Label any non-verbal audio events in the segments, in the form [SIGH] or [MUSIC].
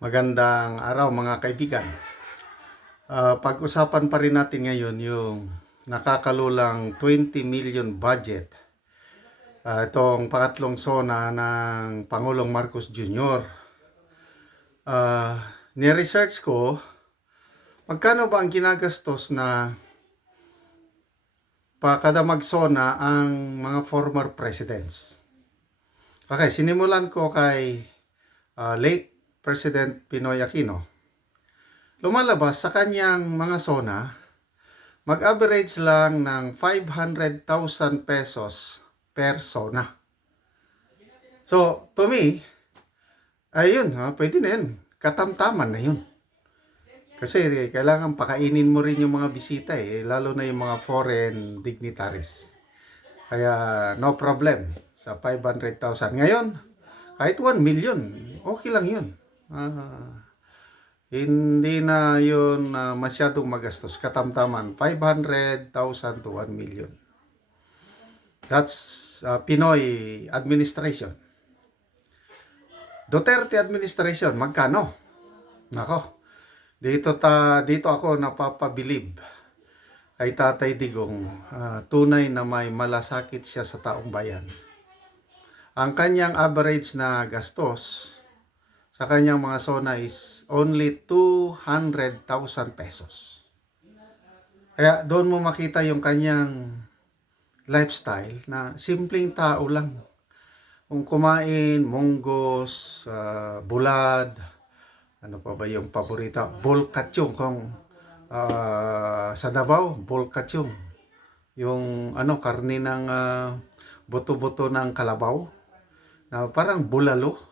Magandang araw mga kaibigan. Ah, pag-usapan pa rin natin ngayon yung nakakalulang 20 million budget. Ah, itong pangatlong sona ng Pangulong Marcos Jr. Ah, ni-research ko, magkano ba ang ginagastos na pa kada magsona ang mga former presidents? Okay, sinimulan ko kay ah, late President Pinoy Aquino. Lumalabas sa kanyang mga sona, mag-average lang ng 500,000 pesos per sona. So, to me, ayun, ha, pwede na yun. Katamtaman na yun. Kasi eh, kailangan pakainin mo rin yung mga bisita eh, lalo na yung mga foreign dignitaries. Kaya no problem sa 500,000. Ngayon, kahit 1 million, okay lang yun. Ah, hindi na yun ah, masyadong magastos. Katamtaman, 500,000 to 1 million. That's ah, Pinoy administration. Duterte administration, magkano? Nako. Dito ta dito ako napapabilib kay Tatay Digong. ah, tunay na may malasakit siya sa taong bayan. Ang kanyang average na gastos sa kanyang mga zona is only 200,000 pesos. Kaya doon mo makita yung kanyang lifestyle na simpleng tao lang. Kung kumain, munggos, ah, bulad, ano pa ba yung paborito? Bolkatyong. Kung ah, sa Davao, bolkatyong. Yung ano, karne ng ah, buto-buto ng kalabaw na parang bulalo.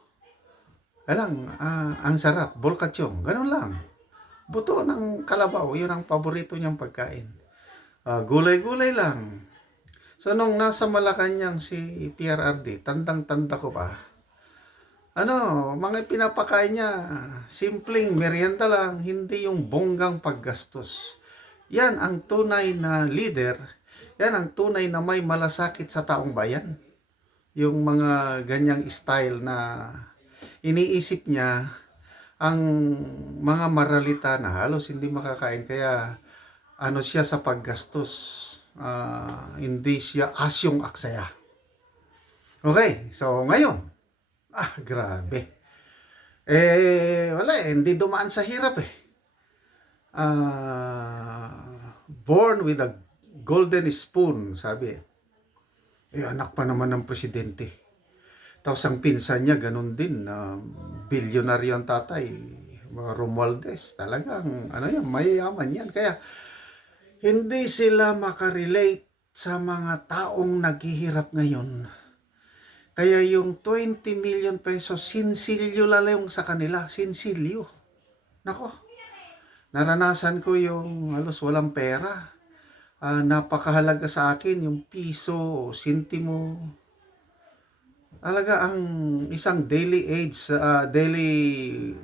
Alang, ah, ang sarap, bolkatyong. Ganun lang. Buto ng kalabaw, yun ang paborito niyang pagkain. Ah, gulay-gulay lang. So, nung nasa Malacanang si PRRD, tandang-tanda ko pa, ano, mga pinapakain niya, simpleng merienda lang, hindi yung bonggang paggastos. Yan ang tunay na leader, yan ang tunay na may malasakit sa taong bayan. Yung mga ganyang style na iniisip niya ang mga maralita na halos hindi makakain. Kaya ano siya sa paggastos? Ah, hindi siya asyong aksaya. Okay so ngayon ah grabe. Eh wala eh, hindi dumaan sa hirap eh. Ah, born with a golden spoon sabi. Eh anak pa naman ng presidente tapos ang pinsan niya, ganun din, na bilyonaryo ang tatay, Romualdez. Talagang, ano yan, mayayaman yan. Kaya, hindi sila makarelate sa mga taong naghihirap ngayon. Kaya yung 20 million pesos, sinsilyo lalo yung sa kanila, sinsilyo. Nako, naranasan ko yung halos walang pera. Ah, napakahalaga sa akin yung piso, sintimo, Talaga ang isang daily age uh, daily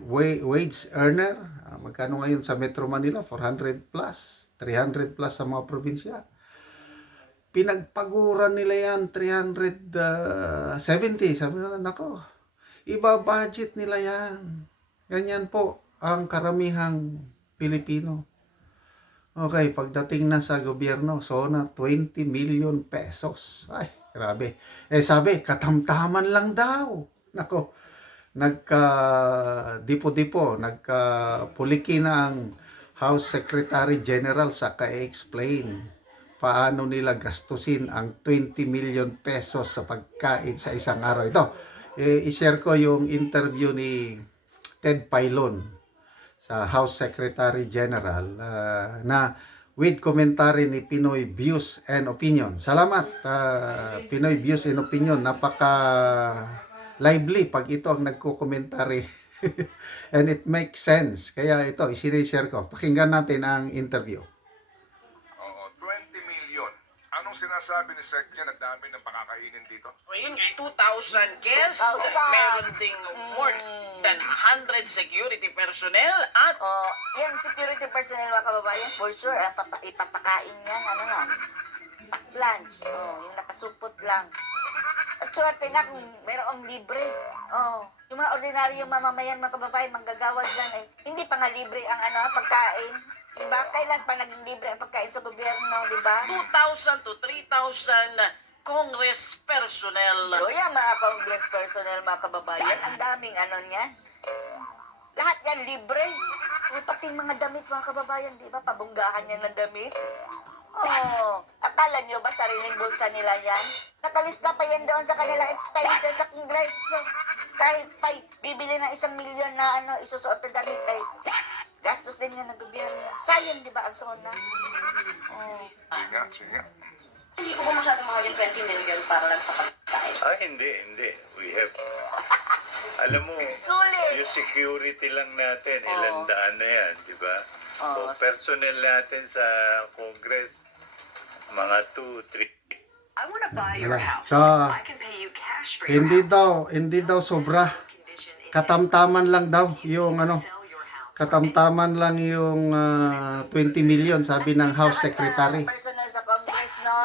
wa- wage earner, ah, magkano ngayon sa Metro Manila? 400 plus, 300 plus sa mga probinsya. Pinagpaguran nila yan 370. Sabi nila, nako, iba-budget nila yan. Ganyan po ang karamihang Pilipino. Okay, pagdating na sa gobyerno, so na 20 million pesos. Ay, grabe. Eh sabi, katamtaman lang daw. Nako, nagka dipo-dipo, nagka puliki na ang House Secretary General sa ka-explain paano nila gastusin ang 20 million pesos sa pagkain sa isang araw. Ito, eh, i-share ko yung interview ni Ted Pailon sa House Secretary General ah, na with commentary ni Pinoy Views and Opinion. Salamat ah, Pinoy Views and Opinion. Napaka lively pag ito ang nagko-commentary. [LAUGHS] and it makes sense. Kaya ito, isinishare ko. Pakinggan natin ang interview. Oo, 20 million. Anong sinasabi ni Sec Jen at dami ng pakakainin dito? Ayun nga, 2,000 guests, 2,000. meron ding more than 100 security personnel at Oh, yan, security personnel mga kababayan, for sure, ah, papa, ipapakain yan, ano lang, pack lunch, oh, yung nakasupot lang. At swerte na kung meron ang libre, Oh, yung mga ordinaryong mamamayan, mga kababayan, manggagawad lang eh. Hindi pa nga libre ang ano, pagkain. Di ba? Kailan pa naging libre ang pagkain sa gobyerno, di ba? 2,000 to 3,000 Congress personnel. So yan mga congress personnel, mga kababayan, ang daming ano niyan. Lahat yan libre. Pati mga damit, mga kababayan, di ba? Pabunggahan yan ng damit. Oh, akala nyo ba sariling bulsa nila yan? Nakalista pa yan doon sa kanilang expenses sa kongreso. Kahit pa bibili ng isang milyon na ano, isusuot na damit ay gastos din yan ng gobyerno. Sayang, di ba, ang sona? Oh. Sige nga, sige nga. Hindi ko po masyadong mahal yung 20 million para lang sa pagkain. Ah, hindi, hindi. We have... Alam mo, Sulit! yung security lang natin, Oo. ilang daan na yan, di ba? Oo. O personnel natin sa Congress, mga 2, 3 I want to buy your house. Sa- I can pay you cash for your Hindi house. daw, hindi daw sobra. Condition is Katamtaman lang daw yung ano, sell your house. katamtaman lang yung ah, 20 million sabi ng House Secretary. ng personal sa Congress, no?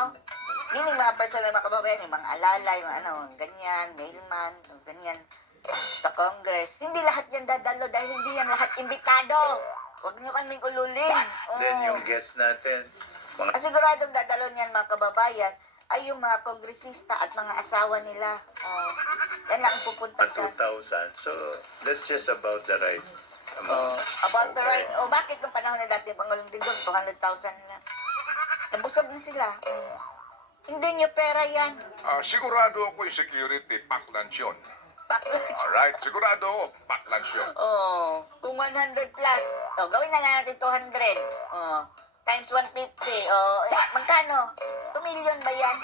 Meaning mga personal mga kababayan, yung mga alalay, mga ano, ganyan, mailman, ganyan, sa Congress. Hindi lahat yan dadalo dahil hindi yan lahat imbitado. Huwag niyo kaming ululin. Then Oo. yung guest natin, mga siguradong dadalo niyan mga kababayan ay yung mga kongresista at mga asawa nila. Oh, yan lang ang pupunta dyan. 2,000. So, that's just about the right amount. about the right. Oh, bakit nung panahon na dati Pangulong Digong, 200,000 lang. Nabusog na sila. Oh. Hindi niyo pera yan. Ah, sigurado ako yung security, pack lunch yun. Bakit? Alright, sigurado ako, pack lunch yun. Oh, kung 100 plus, oh, gawin na lang natin 200. Oh, times 150. Oh, eh, magkano? 2 million ba yan?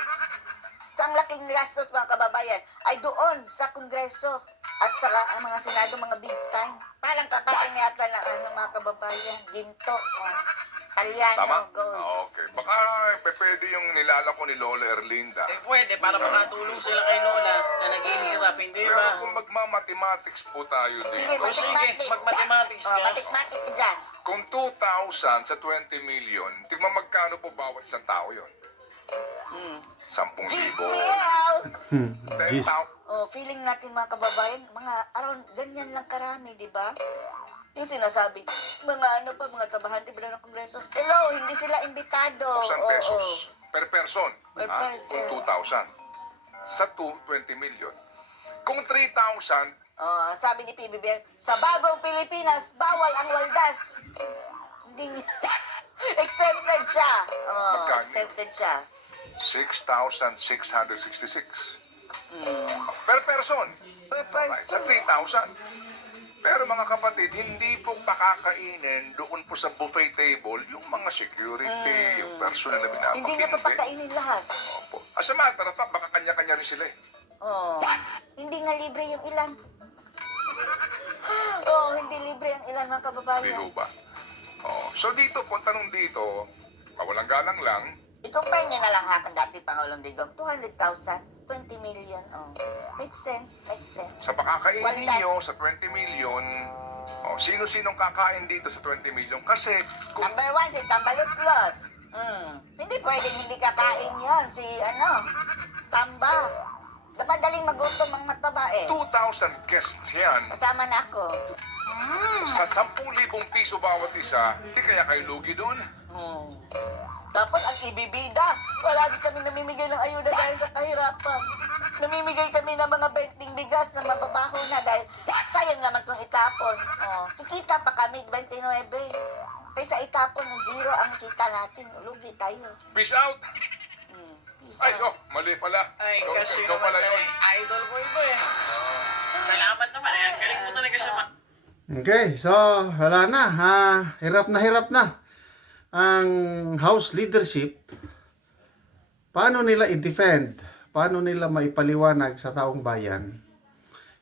So, ang laking gastos mga kababayan ay doon sa Kongreso at sa ang mga Senado, mga big time. Parang kakain yata ng ano, mga kababayan, ginto, oh, Italiano, Tama? gold. Ah, okay. Baka eh, pwede yung nilalako ni Lola Erlinda. Eh pwede, para makatulong sila kay Lola na naghihirap, hindi Pero ba? kung magmamathematics po tayo Sige, dito, O sige, mag-mathematics Oh, ka. matik-matik dyan. kung 2,000 sa 20 million, tignan magkano po bawat isang tao yon? Hmm. 10,000. Giselle! Hmm, 10,000. geez. Oh, feeling natin mga kababayan, mga around ganyan lang karami, di ba? Yung sinasabi, mga ano pa, mga trabahante ba ng Kongreso? Hello, hindi sila imbitado. 1,000 Oo, pesos oo. per person. Per ha? person. Kung 2,000. Sa 2, 20 million. Kung 3,000, Oh, sabi ni PBBM, sa bagong Pilipinas, bawal ang waldas. Hindi niya. [LAUGHS] exempted siya. Oh, Magkano? exempted siya. 6,666. Per person. Per Okay, sa person. 3,000. Pero mga kapatid, hindi po pakakainin doon po sa buffet table yung mga security, yung personal na binabak. Mm. Hindi niya papakainin lahat. Opo. As a matter of fact, baka kanya-kanya rin sila eh. Oh, hindi nga libre yung ilan. [GASPS] Oh, hindi libre ang ilan mga Hindi kababayan. ho ba? Oh. So dito, kung tanong dito, mawalang galang lang, Itong penyo na lang hakan dati Pangulong Digong, 200,000, 20 million. Oh. Makes sense, makes sense. sa pakakainin Waldas. ninyo sa 20 million, oh, sino-sinong kakain dito sa 20 million? Kasi kung Number one, si Tambaluslos. Hmm. Hindi pwedeng hindi kakain yan. Si, ano, Tamba. Dapat daling magutom ang mataba eh. 2,000 guests yan, Kasama na ako. sa 10,000 piso bawat isa, di kaya kayo lugi doon? Hmm. Tapos ang ibibida, palagi kami namimigay ng ayuda dahil sa kahirapan. Namimigay kami ng mga benting bigas na mababaho na dahil sayang naman kung itapon. Oh, kikita pa kami 29. Kaysa itapon na zero ang kita natin, lugi tayo. Peace out! Hmm. Peace Ay, out. oh, mali pala. Ay, Ikaw- kasi ikaw naman pala yun. idol ko ito eh. Salamat naman, eh. Ang galing mo talaga sa ma- Okay, so wala na. Ha, hirap na hirap na ang House leadership. Paano nila i-defend? Paano nila maipaliwanag sa taong bayan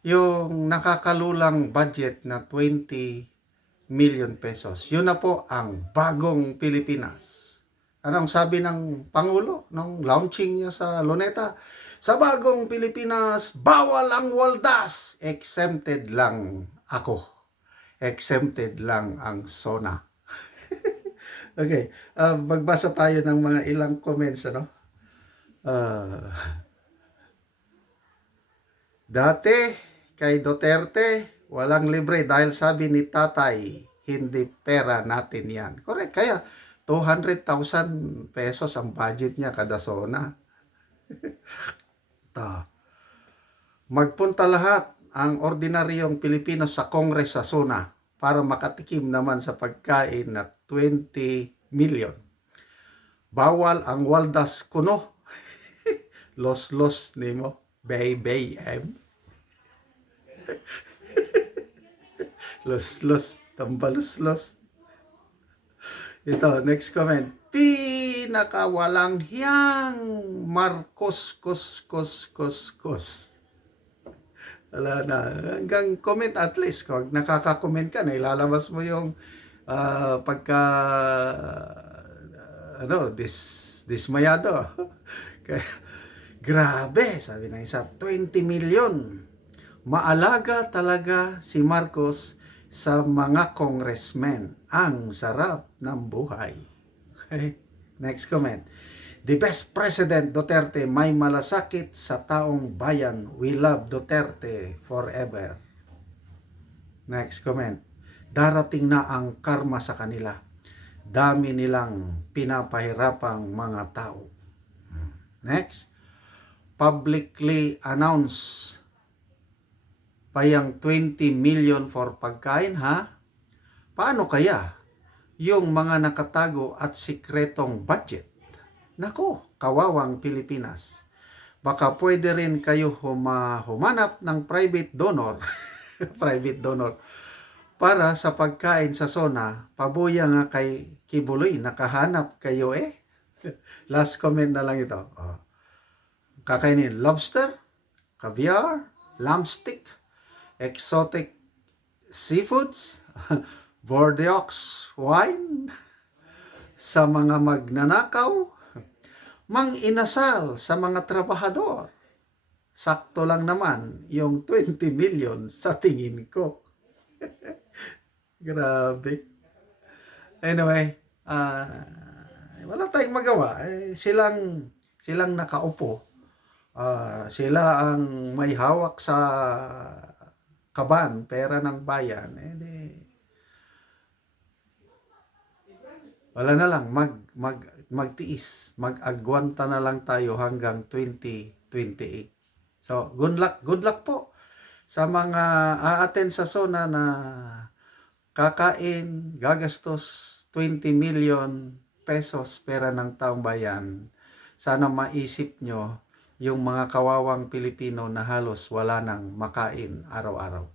yung nakakalulang budget na 20 million pesos? Yun na po ang bagong Pilipinas. Anong sabi ng Pangulo nung launching niya sa Luneta? Sa bagong Pilipinas, bawal ang waldas. Exempted lang ako exempted lang ang SONA. Okay, uh, magbasa tayo ng mga ilang comments, ano? Uh, dati, kay Duterte, walang libre dahil sabi ni tatay, hindi pera natin yan. Correct. Kaya 200,000 pesos ang budget niya kada zona. [LAUGHS] Ta. Magpunta lahat ang ordinaryong Pilipino sa Kongres sa zona para makatikim naman sa pagkain na 20 million. Bawal ang waldas kuno. [LAUGHS] Los-los nimo. Bay-bay em. [LAUGHS] Los-los. Tambalos-los. Ito, next comment. Pinakawalang hiyang Marcos, kos, kos, kos, kos. Wala na. Hanggang comment at least. Kung nakaka-comment ka, na ilalabas mo yung ah, pagka ano, dis, dismayado. [LAUGHS] Kaya, grabe, sabi ng isa, 20 million. Maalaga talaga si Marcos sa mga congressmen. Ang sarap ng buhay. Okay. Next comment. The best president Duterte may malasakit sa taong bayan. We love Duterte forever. Next comment. Darating na ang karma sa kanila. Dami nilang pinapahirapang mga tao. Next. Publicly announce payang 20 million for pagkain ha? Paano kaya yung mga nakatago at sikretong budget? Nako, kawawang Pilipinas. Baka pwede rin kayo huma, humanap ng private donor, [LAUGHS] private donor, para sa pagkain sa zona, pabuya nga kay Kibuloy, nakahanap kayo eh. [LAUGHS] Last comment na lang ito. Oh. Kakainin lobster, caviar, lamb stick, exotic seafoods, [LAUGHS] Bordeaux wine, [LAUGHS] sa mga magnanakaw, mang inasal sa mga trabahador. Sakto lang naman yung 20 million sa tingin ko. Grabe. Anyway, ah, wala tayong magawa. Eh, silang, silang nakaupo. Ah, sila ang may hawak sa kaban, pera ng bayan. Eh, di, wala na lang, mag, mag, magtiis, mag-agwanta na lang tayo hanggang 2028. So, good luck, good luck po sa mga a-attend sa zona na kakain, gagastos 20 million pesos pera ng taong bayan. Sana maisip nyo yung mga kawawang Pilipino na halos wala nang makain araw-araw.